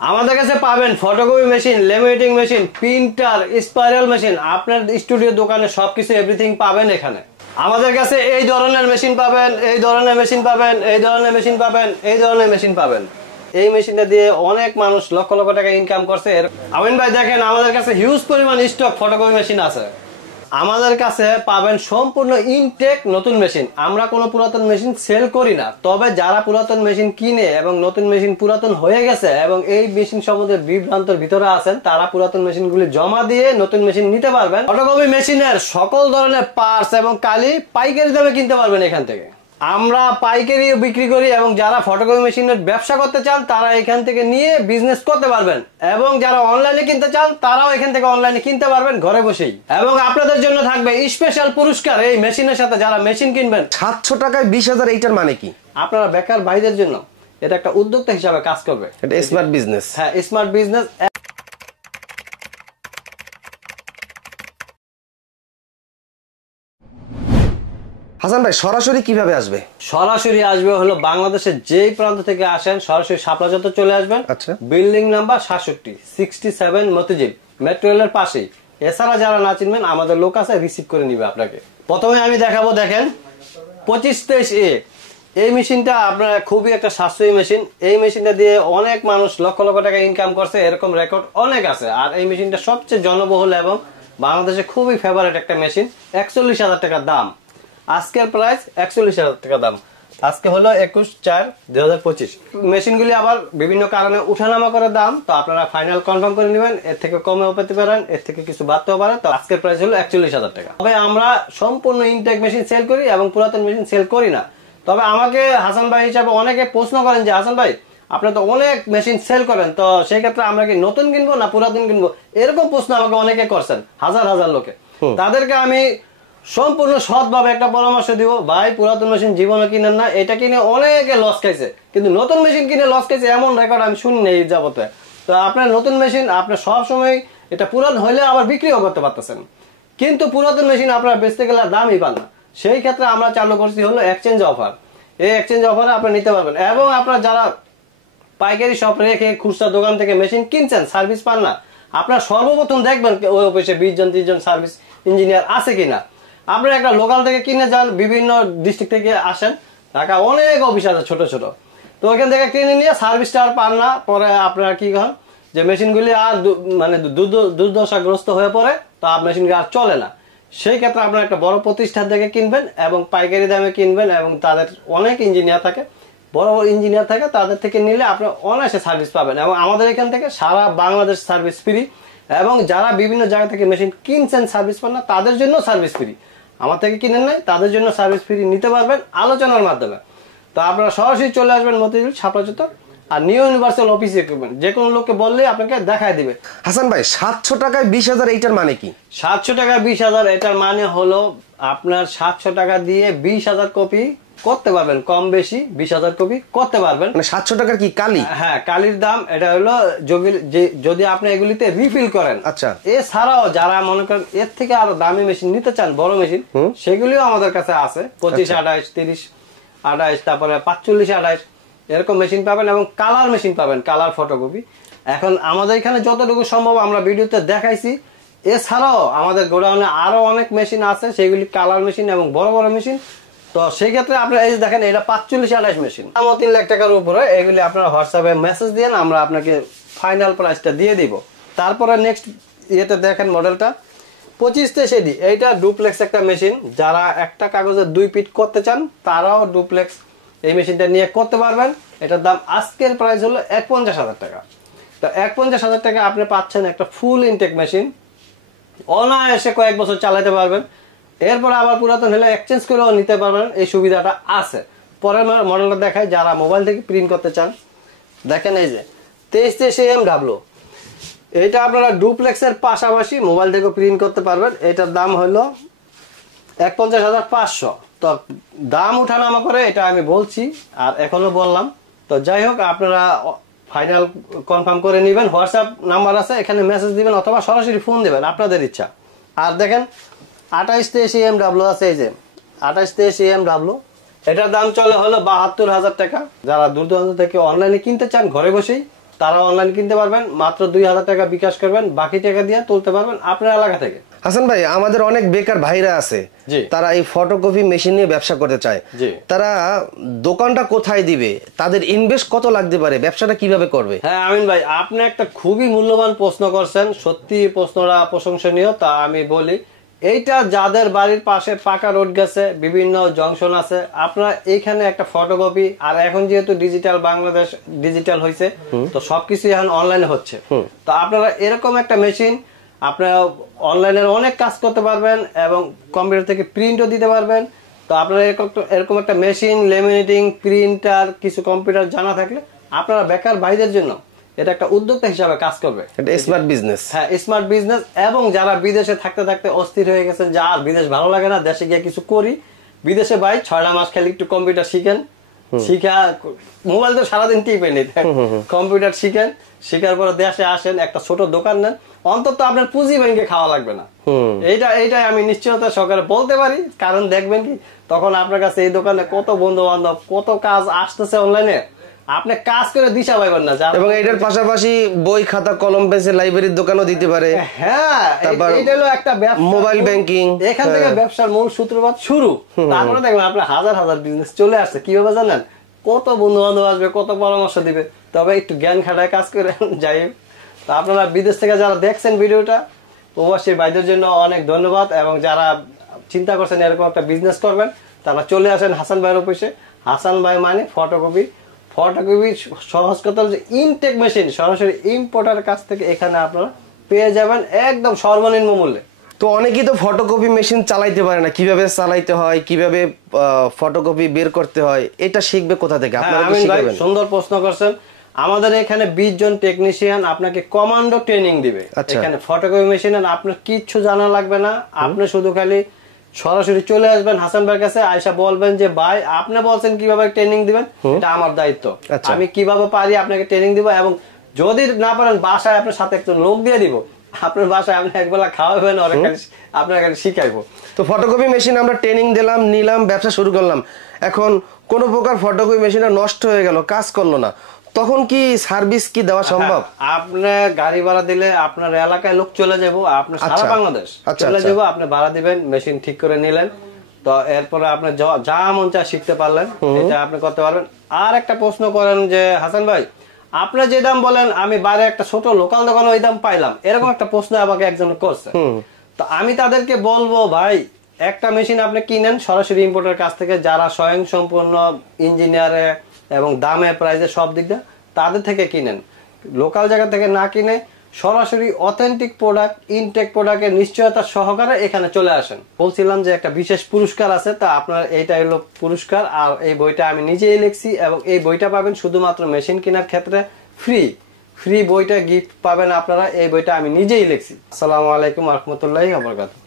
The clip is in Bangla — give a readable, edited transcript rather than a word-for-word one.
আমাদের কাছে পাবেন photocopy machine, laminating machine, printer, spiral machine. আপনার স্টুডিও দোকানে সবকিছু এভরিথিং পাবেন এখানে। আমাদের কাছে এই ধরনের মেশিন পাবেন, এই ধরনের মেশিন পাবেন, এই ধরনের মেশিন পাবেন, এই ধরনের মেশিন পাবেন। এই মেশিনটা দিয়ে অনেক মানুষ লক্ষ লক্ষ টাকা ইনকাম করছে। আমিন ভাই দেখেন, আমাদের কাছে হিউজ পরিমাণ স্টক ফটোকপি মেশিন আছে। আমাদের কাছে পাবেন সম্পূর্ণ ইনটেক নতুন মেশিন। আমরা কোনো পুরাতন মেশিন সেল করি না, তবে যারা পুরাতন মেশিন কিনে এবং নতুন মেশিন পুরাতন হয়ে গেছে এবং এই মেশিন সম্বন্ধে বিভ্রান্তর ভিতরে আছেন, তারা পুরাতন মেশিনগুলি জমা দিয়ে নতুন মেশিন নিতে পারবেন। ফটোকপি মেশিনের সকল ধরনের পার্টস এবং কালি পাইকারি দামে কিনতে পারবেন এখান থেকে। আমরা পাইকারি বিক্রি করি এবং যারা ফটোকপি মেশিনের ব্যবসা করতে চান তারা এখান থেকে নিয়ে বিজনেস করতে পারবেন, এবং যারা অনলাইনে কিনতে চান তারাও এখান থেকে অনলাইনে কিনতে পারবেন ঘরে বসেই। এবং আপনাদের জন্য থাকবে স্পেশাল পুরস্কার এই মেশিনের সাথে। যারা মেশিন কিনবেন 700 টাকায় 20,000, এইটার মানে কি? আপনারা বেকার ভাইদের জন্য এটা একটা উদ্যোক্তা হিসাবে কাজ করবে। এটা স্মার্ট বিজনেস। হ্যাঁ, স্মার্ট বিজনেস। হাসান ভাই সরাসরি কিভাবে আসবে? সরাসরি আসবে হলো বাংলাদেশের যেই প্রান্ত থেকে আসেন সরাসরি শাপলা চত্বর চলে আসবেন। আচ্ছা। বিল্ডিং নাম্বার 67 মতিঝিল মেট্রো রেলের পাশেই। এছাড়া যারা না চিনবেন আমাদের লোক আছে, রিসিভ করে নিবে আপনাকে। প্রথমে আমি দেখাবো, দেখেন 2523A। এই মেশিনটা আপনার খুবই একটা সাশ্রয়ী মেশিন। এই মেশিনটা দিয়ে অনেক মানুষ লক্ষ লক্ষ টাকা ইনকাম করছে, এরকম রেকর্ড অনেক আছে। আর এই মেশিনটা সবচেয়ে জনবহুল এবং বাংলাদেশে খুবই ফেভারিট একটা মেশিন। 41,000 টাকা দাম। আজকের প্রাইস 41,000 টাকা দাম। আজকে হলো 21/4/2025। মেশিনগুলি আবার বিভিন্ন কারণে উঠানামা করে দাম, তো আপনারা ফাইনাল কনফার্ম করে নেবেন। এর থেকে কমেও পেতে পারেন, এর থেকে কিছু বাড়তেও পারে। তো আজকের প্রাইস হলো 41,000 টাকা। তবে আমরা সম্পূর্ণ ইনটেক মেশিন সেল করি এবং পুরাতন মেশিন সেল করি না। তবে আমাকে হাসান ভাই হিসাবে অনেকে প্রশ্ন করেন যে হাসান ভাই আপনি তো অনেক মেশিন সেল করেন, তো সেই ক্ষেত্রে আমরা কি নতুন কিনবো না পুরাতন কিনবো, এরকম প্রশ্ন আমাকে অনেকে করছেন, হাজার হাজার লোকে। তাদেরকে আমি সম্পূর্ণ সৎভাবে একটা পরামর্শ দিব, ভাই পুরাতন মেশিন জীবনে কিনেন না। এটা কিনে অনেকে লস খাইছে, কিন্তু নতুন মেশিন কিনে লস খাইছে এমন রেকর্ড আমি শুনি এই যাবতে। তো আপনার নতুন মেশিন আপনার সবসময় এটা পুরাতন হইলে আবার বিক্রিও করতে পারতেছেন, কিন্তু পুরাতন মেশিন আপনার বেচতে গেলে দামই পান না। সেই ক্ষেত্রে আমরা চালু করছি হলো এক্সচেঞ্জ অফার। এই এক্সচেঞ্জ অফারে আপনি নিতে পারবেন। এবং আপনার যারা পাইকারি শপ রেখে খুচরা দোকান থেকে মেশিন কিনছেন, সার্ভিস পান না, আপনার সর্বপ্রথম দেখবেন ওই অফিসে 20 জন 30 জন সার্ভিস ইঞ্জিনিয়ার আছে কিনা। আপনারা একটা লোকাল থেকে কিনে যান, বিভিন্ন ডিস্ট্রিক্ট থেকে আসেন, ঢাকা অনেক অফিস আছে ছোট ছোট, তো ওইখান থেকে কিনে নিয়ে সার্ভিসটা আর পান না। পরে আপনারা কি করেন যে মেশিনগুলি আর মানে দুর্দশাগ্রস্ত হয়ে পড়ে, তো মেশিনগুলি আর চলে না। সেই ক্ষেত্রে আপনারা একটা বড় প্রতিষ্ঠান থেকে কিনবেন এবং পাইকারি দামে কিনবেন, এবং তাদের অনেক ইঞ্জিনিয়ার থাকে, বড় বড় ইঞ্জিনিয়ার থাকে, তাদের থেকে নিলে আপনার অনায়াসে সার্ভিস পাবেন। এবং আমাদের এখান থেকে সারা বাংলাদেশ সার্ভিস ফ্রি, এবং যারা বিভিন্ন জায়গা থেকে মেশিন কিনছেন সার্ভিস পান না তাদের জন্য সার্ভিস ফ্রি। আমার থেকে কিনেন নাই, তাদের জন্য সার্ভিস ফ্রি নিতে পারবেন আলোচনার মাধ্যমে। তো আপনারা সরাসরি চলে আসবেন মতিঝিল শাপলা চত্বর, আর নিউ ইউনিভার্সাল অফিসে করবেন। যে কোনো লোককে বললে আপনাকে দেখায় দিবে। হাসান ভাই 700 টাকায় 20,000, এইটার মানে কি? 700 টাকা 20,000, এটার মানে হলো আপনার 700 টাকা দিয়ে 20,000 কপি করতে পারবেন, কম বেশি 20,000 কপি করতে পারবেন। মানে 700 টাকার কি কালি? হ্যাঁ, কালির দাম। এটা হলো যদি আপনি এগুলিতে রিফিল করেন। আচ্ছা। এছাড়াও যারা মনে করেন এর থেকে আরো দামি মেশিন নিতে চান, বড় মেশিন, সেগুলিও আমাদের কাছে আছে। 25, 28, 30, 28, তারপরে 45, 28 এরকম মেশিন পাবেন, এবং কালার মেশিন পাবেন, কালার ফটোকপি। এখন আমাদের এখানে যতটুকু সম্ভব আমরা ভিডিওতে দেখাইছি। এছাড়াও আমাদের গোডাউনে আরো অনেক মেশিন আছে, সেগুলি কালার মেশিন এবং বড় বড় মেশিন। তো সেই ক্ষেত্রে আপনারা এই দেখেন, এটা 45, 28 মেশিন, 3 লাখ টাকার উপরে। এগুলি আপনারা হোয়াটসঅ্যাপে মেসেজ দিয়ে আমরা আপনাকে ফাইনাল প্রাইসটা দিয়ে দিব। তারপরে নেক্সট ইয়েতে দেখেন মডেলটা 2523AD। এইটা ডুপ্লেক্স একটা মেশিন। যারা একটা কাগজে 2 পিট করতে চান তারাও ডুপ্লেক্স এই মেশিনটা নিয়ে করতে পারবেন। এটার দাম আজকের প্রাইস হলো 51,000 টাকা। তো 51,000 টাকা আপনি পাচ্ছেন একটা ফুল ইনটেক মেশিন, অনায়াসে কয়েক বছর চালাতে পারবেন। এরপরে আবার পুরাতন হলে এক্সচেঞ্জ করেও নিতে পারবেন, এই সুবিধাটা আছে। পরের মডেলটা দেখায়, যারা মোবাইল থেকে প্রিন্ট করতে চান, দেখেন এই যে 2323AMW। এটা আপনারা ডুপ্লেক্সের পাশাপাশি মোবাইল থেকে প্রিন্ট করতে পারবেন। এটার দাম হলো 51,500। তো দাম উঠানামা করে এটা আমি বলছি, আর এখনো বললাম। তো যাই হোক, আপনারা ফাইনাল কনফার্ম করে নেবেন। হোয়াটসঅ্যাপ নাম্বার আছে, এখানে মেসেজ দিবেন অথবা সরাসরি ফোন দিবেন, আপনাদের ইচ্ছা। আর দেখেন 2823AMW আছে, এই যে 2823AMW। এটার দাম চলে হলো 72,000 টাকা। যারা দূর দূরান্ত থেকে অনলাইনে কিনতে চান ঘরে বসেই, তারা অনলাইন কিনতে পারবেন, মাত্র 2000 টাকা বিকাশ করবেন, বাকি টাকা দিয়ে তুলতে পারবেন আপনার এলাকা থেকে। হাসান ভাই, আমাদের অনেক বেকার ভাইরা আছে, জি। তারা এই ফটোকপি মেশিন নিয়ে ব্যবসা করতে চায়, জি। তারা দোকানটা কোথায় দিবে, তাদের ইনভেস্ট কত লাগতে পারে, ব্যবসাটা কিভাবে করবে? হ্যাঁ আমিন ভাই, আপনি একটা খুবই মূল্যবান প্রশ্ন করছেন, সত্যি প্রশ্নটা প্রশংসনীয়। তা আমি বলি, এইটা যাদের বাড়ির পাশে পাকা রোড গেছে, বিভিন্ন জংশন আছে, আপনারা এইখানে একটা ফটোকপি, আর এখন যেহেতু ডিজিটাল বাংলাদেশ ডিজিটাল হয়েছে, তো সবকিছু এখন অনলাইনে হচ্ছে, তো আপনারা এরকম একটা মেশিন আপনারা অনলাইনের অনেক কাজ করতে পারবেন এবং কম্পিউটার থেকে প্রিন্টও দিতে পারবেন। তো আপনারা এরকম একটা মেশিন, লেমিনেটিং, প্রিন্টার, কিছু কম্পিউটার জানা থাকলে আপনারা বেকার ভাইদের জন্য এটা একটা উদ্যোক্তা হিসাবে কাজ করবে। এটা স্মার্ট বিজনেস। হ্যাঁ, স্মার্ট বিজনেস। এবং যারা বিদেশে থাকতে থাকতে অস্থির হয়ে গেছেন যে আর বিদেশ ভালো লাগে না, দেশে গিয়ে কিছু করি, বিদেশে ভাই 6টা মাস খালি একটু কম্পিউটার শিখেন, শিখা মোবাইল তো সারাদিন টিপে নিতে, কম্পিউটার শিখেন, শিখার পরে দেশে আসেন, একটা ছোট দোকান নেন, অন্তত আপনার পুঁজি ব্যাংকে খাওয়া লাগবে না। এইটাই আমি নিশ্চয়তা সহকারে বলতে পারি। কারণ দেখবেন কি, তখন আপনার কাছে এই দোকানে কত বন্ধু বান্ধব, কত কাজ আসতেছে অনলাইনে, আপনি কাজ করে দিশা পাইবেন না। এবং এটার পাশাপাশি বই খাতা কলম পেন্সিল লাইব্রেরির দোকানও দিতে পারে। হ্যাঁ, এটা হলো একটা ব্যবসা, মোবাইল ব্যাংকিং, এখান থেকে ব্যবসার মূল সূত্রপাত শুরু। তারপরে দেখবেন আপনার হাজার হাজার বিজনেস চলে আসছে। কিভাবে জানেন? কত বন্ধু বান্ধব আসবে, কত পরামর্শ দিবে, তবে একটু জ্ঞান খাটায় কাজ করে যাই। তো আপনারা বিদেশ থেকে যারা দেখছেন ভিডিওটা, প্রবাসীর ভাইদের জন্য অনেক ধন্যবাদ। এবং যারা চিন্তা করছেন এরকম একটা বিজনেস করবেন, তারা চলে আসেন হাসান ভাইয়ের অফিসে। হাসান ভাই মানে ফটোকপি সহজ কথা হচ্ছে ইনটেক মেশিন, সরাসরি ইম্পোর্টার কাছ থেকে এখানে আপনারা পেয়ে যাবেন একদম সর্বনিম্ন মূল্যে। তো অনেকেই তো ফটোকপি মেশিন চালাইতে পারে না, কিভাবে চালাইতে হয়, কিভাবে ফটোকপি বের করতে হয়, এটা শিখবে কোথা থেকে? আপনারা কি শিখাবেন? সুন্দর প্রশ্ন করছেন। আমাদের এখানে 20 জন টেকনিশিয়ান আপনাকে কমান্ডো ট্রেনিং দিবে। এখানে ফটোকপি মেশিন আপনার কিচ্ছু জানা লাগবে না, আপনি শুধু খালি সরাসরি চলে আসবেন হাসান ভাইয়ের কাছে, আয়সা বলবেন যে ভাই আপনি বলছেন কিভাবে ট্রেনিং দিবেন, এটা আমার দায়িত্ব, আমি কিভাবে পারি আপনাকে ট্রেনিং দিব। এবং যদি না পারেন বাসায় আপনার সাথে একজন লোক দিয়ে দিব, আপনার বাসায় আপনি একবেলা খাওয়াবেন, আপনার শিখাইবো। তো ফটোকপি মেশিন আমরা ট্রেনিং দিলাম, নিলাম, ব্যবসা শুরু করলাম, এখন কোন প্রকার ফটোকপি মেশিনটা নষ্ট হয়ে গেল, কাজ করলো না, তখন কি সার্ভিস কি দেওয়া সম্ভব? আপনি গাড়ি ভাড়া দিলে আপনার এলাকায় লোক চলে যাবো, আপনার সারা বাংলাদেশ চলে যাবো, আপনি ভাড়া দিবেন, মেশিন ঠিক করে নিলেন, তো এরপরে আপনি যা মন চায় শিখতে পারলেন, এটা আপনি করতে পারবেন। আর একটা প্রশ্ন করেন যে হাসান ভাই আপনি যে দাম বলেন আমি বাইরে একটা ছোট লোকাল দোকানে ওই দাম পাইলাম, এরকম একটা প্রশ্ন আমাকে একজন করছে। তো আমি তাদেরকে বলবো ভাই একটা মেশিন আপনি কিনেন সরাসরি ইম্পোর্টার কাছ থেকে, যারা স্বয়ং সম্পূর্ণ ইঞ্জিনিয়ারে এবং দামে প্রাইসে সব দিক দিয়ে তাদের থেকে কিনেন, লোকাল জায়গা থেকে না কিনে সরাসরি অথেন্টিক প্রোডাক্ট, ইনটেক প্রোডাক্টের নিশ্চয়তা সহকারে এখানে চলে আসেন। বলছিলাম যে একটা বিশেষ পুরস্কার আছে, তা আপনার এইটা হলো পুরস্কার। আর এই বইটা আমি নিজেই লিখছি এবং এই বইটা পাবেন শুধুমাত্র মেশিন কেনার ক্ষেত্রে ফ্রি বইটা গিফট পাবেন আপনারা। এই বইটা আমি নিজেই লিখছি। আসসালামু আলাইকুম ওয়া রাহমাতুল্লাহি ওয়া বারাকাতুহু।